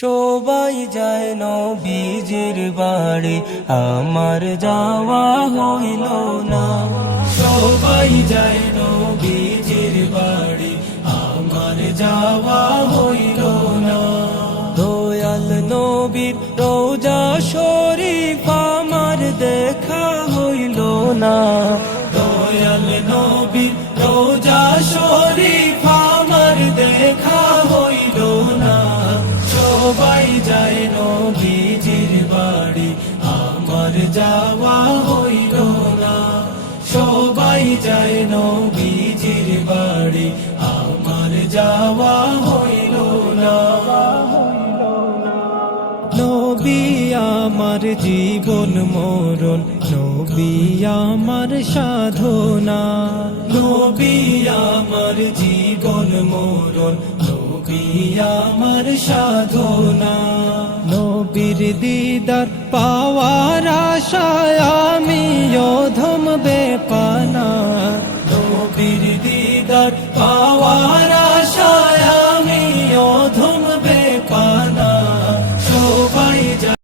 সবাই যায় নবীজির বাড়ি, আমার যাওয়া হইল না। সবাই যায় নবীজির বাড়ি, আমার যাওয়া হইল না। দয়াল নবীর রোজা শরীফ আমার দেখা হইল না। দয়াল নবীর রোজা শরীফ আমার দেখা হইল না। সবাই যায় নবীজির বাড়ি, আমার যাওয়া হইল না। সবাই যায় নবীজির বাড়ি, আমার যাওয়া হইল না। নবী আমার জীবন মরণ, নবী আমার সাধনা। নবী আমার জীবন মরণ, নবী আমার সাধনা। নবীর দিদার পাওয়ার আশায় আমি অধম বেপানা। নবীর দিদার